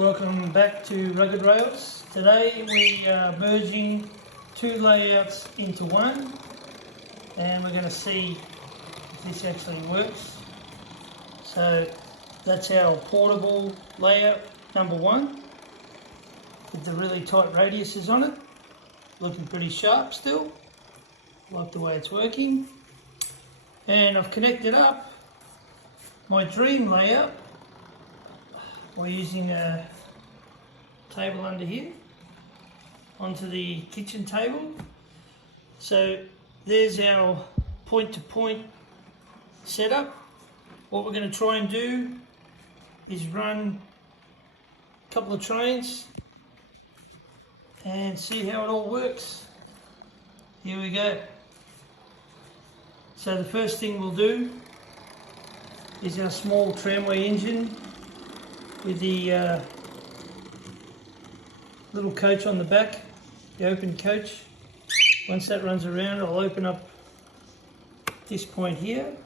Welcome back to Rugged Rails. Today we are merging two layouts into one, and we're going to see if this actually works. So that's our portable layout number one with the really tight radiuses on it, looking pretty sharp still. Like the way it's working. And I've connected up my dream layout by using a table under here onto the kitchen table. So there's our point-to-point setup. What we're going to try and do is run a couple of trains and see how it all works. Here we go. So the first thing we'll do is our small tramway engine with the little coach on the back, the open coach. Once that runs around, I'll open up this point here, and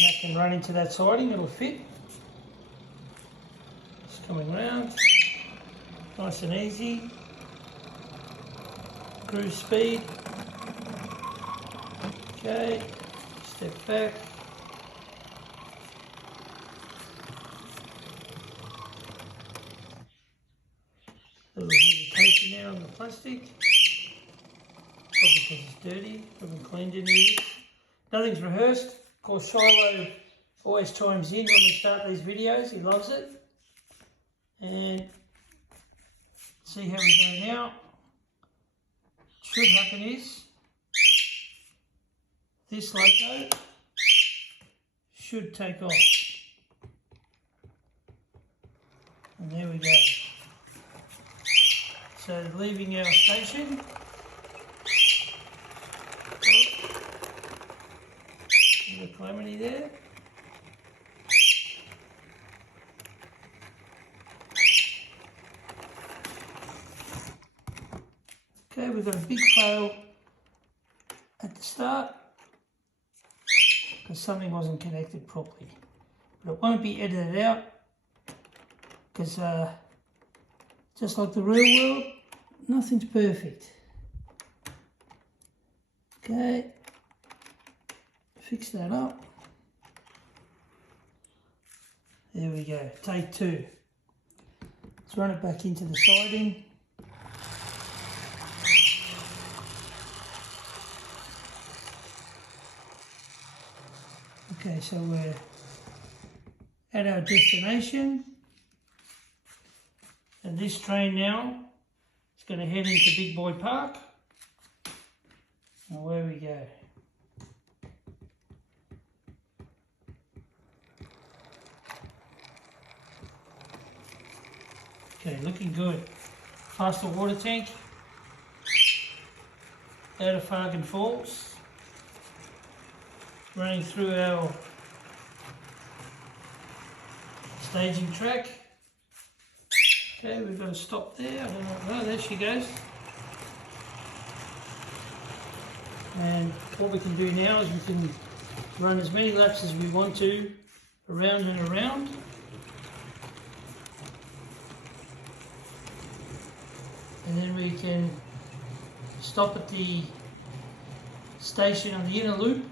that can run into that siding, it'll fit. It's coming round, nice and easy. Cruise speed. Okay, step back. A little hesitation there on the plastic. Probably because it's dirty, haven't cleaned any of it. Nothing's rehearsed. Of course, Shiloh always chimes in when we start these videos, he loves it. And see how we go now. Should happen is this loco should take off. And there we go. So leaving our station. The calamity there. Okay, we've got a big fail at the start because something wasn't connected properly. But it won't be edited out because just like the real world, nothing's perfect. Okay, fix that up. There we go, take two. Let's run it back into the siding. Okay, so we're at our destination, and this train now is going to head into Big Boy Park. And away we go. Okay, looking good. Faster water tank out of Fargan Falls. Running through our staging track. Okay, we've got to stop there. I don't know. Oh, there she goes. And what we can do now is we can run as many laps as we want to, around and around. And then we can stop at the station on the inner loop,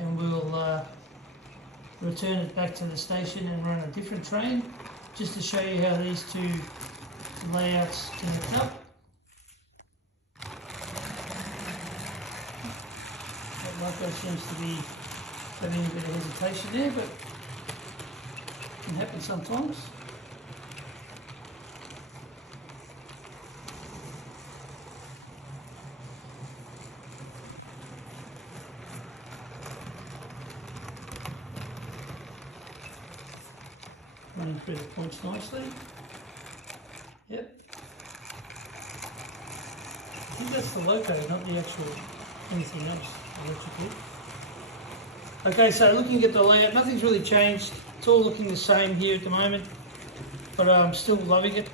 and we'll return it back to the station and run a different train, just to show you how these two layouts connect up. That loco seems to be having a bit of hesitation there, but it can happen sometimes. Running through the points nicely. Yep. I think that's the loco, not the actual anything else electrical. Okay, so looking at the layout, nothing's really changed. It's all looking the same here at the moment, but I'm still loving it,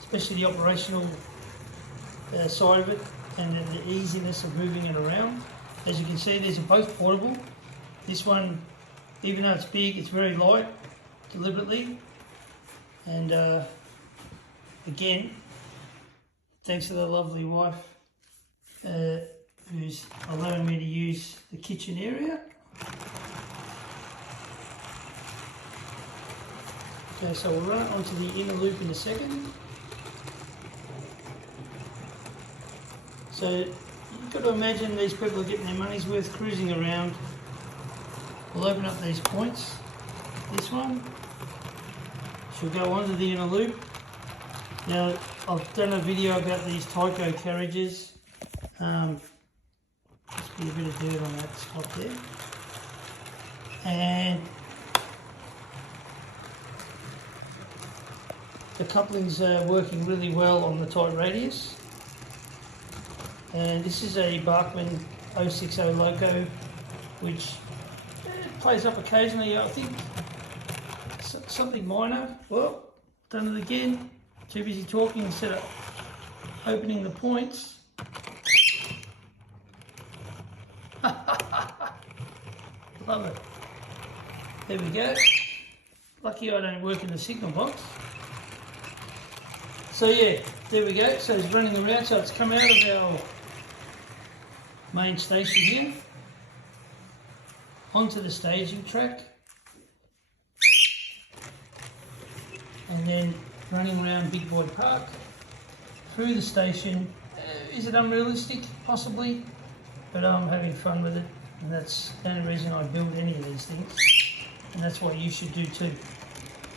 especially the operational side of it and then the easiness of moving it around. As you can see, these are both portable. This one, even though it's big, it's very light. deliberately. And again, thanks to the lovely wife who's allowing me to use the kitchen area. Okay, so we'll run it onto the inner loop in a second. So you've got to imagine these people are getting their money's worth cruising around. We'll open up these points. This one should go onto the inner loop. Now, I've done a video about these Tyco carriages. Just be a bit of dirt on that spot there. And the couplings are working really well on the tight radius. And this is a Bachmann 060 Loco, which plays up occasionally. I think something minor. Well, done it again. Too busy talking instead of opening the points. Love it. There we go. Lucky I don't work in the signal box. So yeah, there we go. So it's running around. So it's come out of our main station here onto the staging track, and then running around Big Boy Park through the station. Is it unrealistic? Possibly, but I'm having fun with it, and that's the only reason I build any of these things, and that's what you should do too.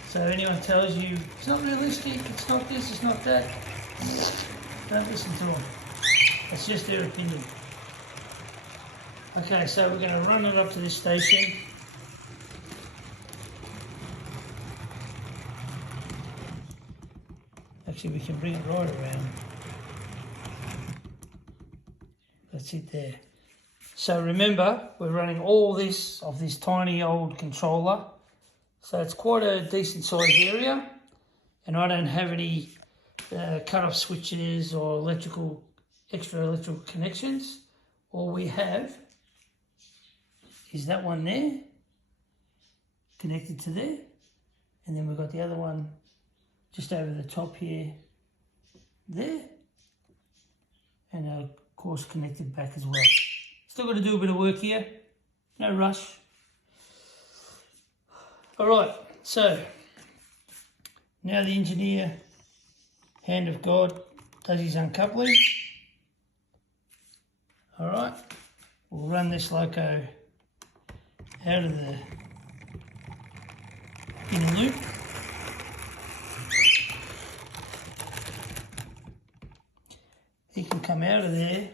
So if anyone tells you it's not realistic, it's not this, it's not that, don't listen to them. It's just their opinion. Okay, so we're going to run it up to this station. Actually, we can bring it right around. That's it there. So remember, we're running all this off this tiny old controller. So it's quite a decent sized area. And I don't have any cut-off switches or extra electrical connections. All we have is that one there, connected to there, and then we've got the other one just over the top here, there, and of course connected back as well. Still got to do a bit of work here, no rush. Alright, so now the engineer, hand of God, does his uncoupling. Alright, we'll run this loco out of the inner loop. He can come out of there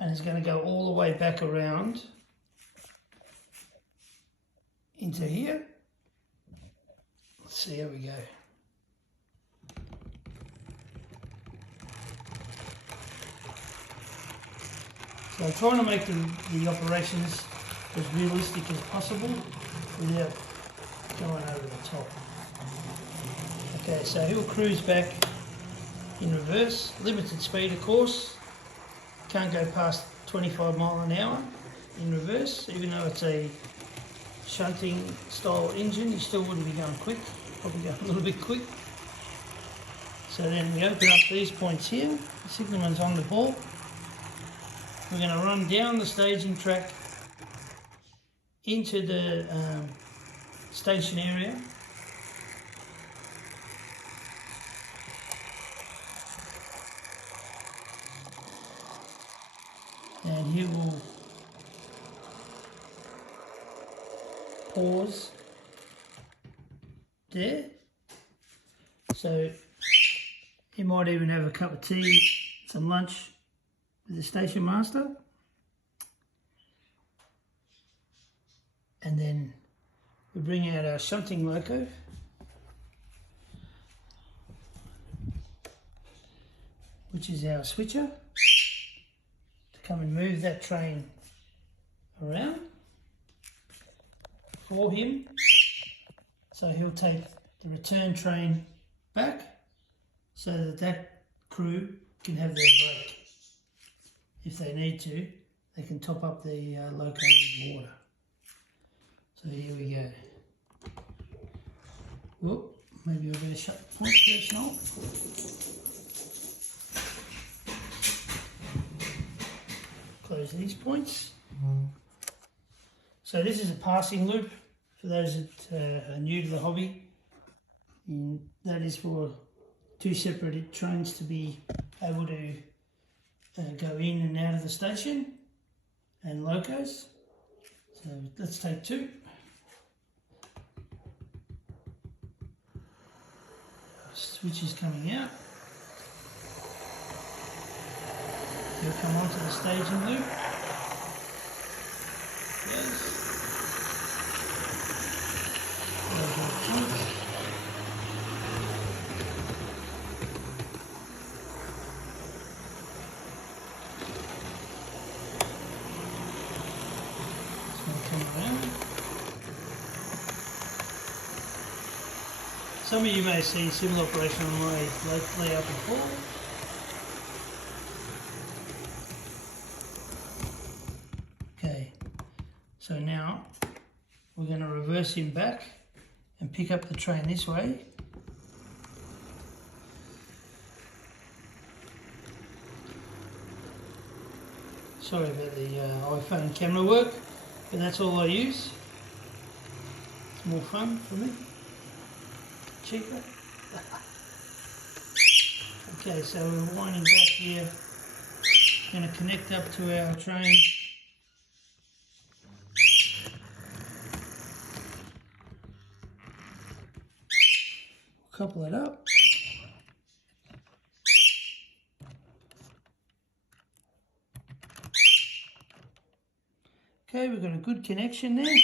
and it's going to go all the way back around into here. Let's see how we go. So I'm trying to make the operations as realistic as possible without going over the top. Okay, so he'll cruise back in reverse, limited speed of course, can't go past 25 mile an hour in reverse, even though it's a shunting style engine, you still wouldn't be going quick, probably going a little bit quick. So then we open up these points here, the signalman's on the ball. We're going to run down the staging track into the station area. And he will pause there. So he might even have a cup of tea, some lunch with the station master, and then we bring out our shunting loco, which is our switcher, to come and move that train around for him, so he'll take the return train back so that that crew can have their break. If they need to, they can top up the loco with water. So So here we go. Whoop, maybe we better shut the point first, Noel. Close these points. So this is a passing loop for those that are new to the hobby. And that is for two separate trains to be able to go in and out of the station, and locos. So let's take two. Switch is coming out. You'll come onto the staging loop. Yes. Those are the points. Some of you may have seen similar operation on my layout before. Okay, so now we're going to reverse him back and pick up the train this way. Sorry about the iPhone camera work, but that's all I use. It's more fun for me. Cheaper. Okay, so we're winding back here. Going to connect up to our train. Couple it up. Okay, we've got a good connection there.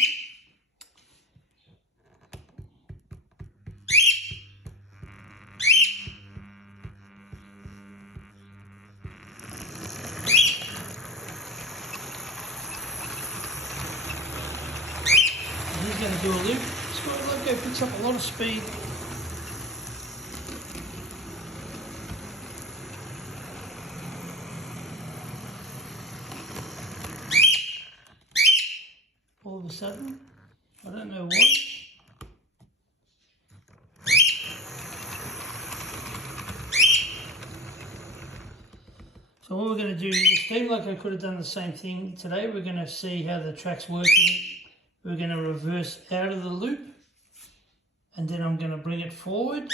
He's going to do a loop. This loco picks up a lot of speed. All of a sudden, I don't know what. So what we're going to do, the steam loco could have done the same thing. Today we're going to see how the track's working. We're going to reverse out of the loop, and then I'm going to bring it forward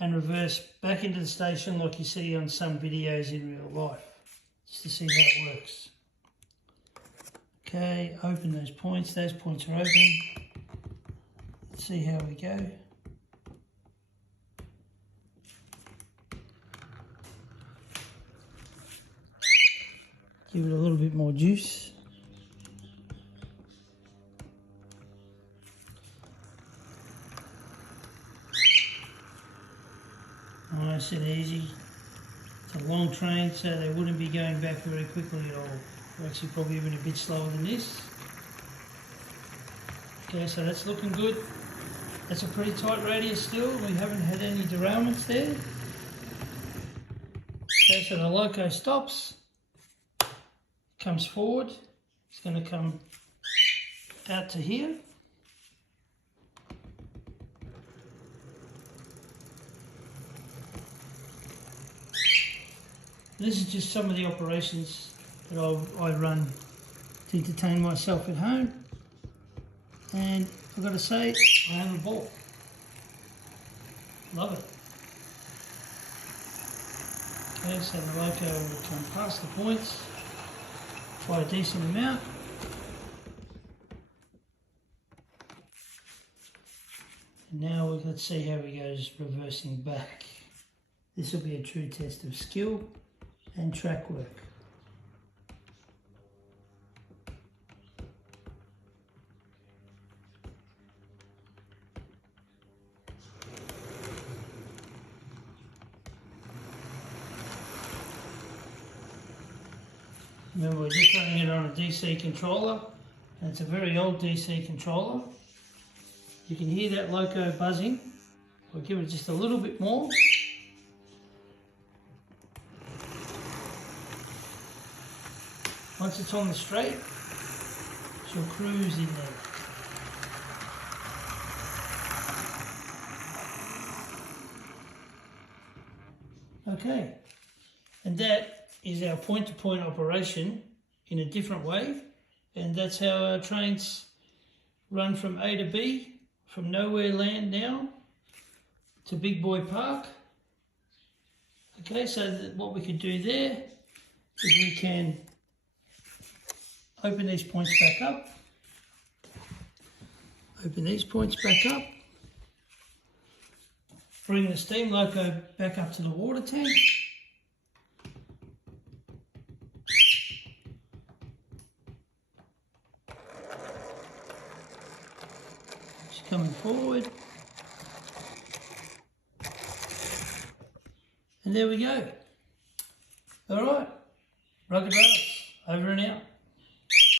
and reverse back into the station like you see on some videos in real life, just to see how it works. Okay, open those points are open. Let's see how we go. Give it a little bit more juice. Nice and easy. It's a long train, so they wouldn't be going back very quickly at all. They're actually probably even a bit slower than this. Okay, so that's looking good. That's a pretty tight radius still. We haven't had any derailments there. Okay, so the loco stops, comes forward. It's going to come out to here. This is just some of the operations that I run to entertain myself at home, and I've got to say, I have a ball. Love it. Okay, so the loco will come past the points by a decent amount. And now let's see how he goes reversing back. This will be a true test of skill and track work. Remember, we're just running it on a DC controller, and it's a very old DC controller. You can hear that loco buzzing. I'll give it just a little bit more. Once it's on the straight, she'll cruise in there. Okay, and that is our point-to-point operation in a different way, and that's how our trains run from A to B, from Nowhere Land now to Big Boy Park. Okay, so what we could do there is we can open these points back up, open these points back up, bring the steam loco back up to the water tank. She's coming forward. And there we go. All right, Rugged Rails, over and out.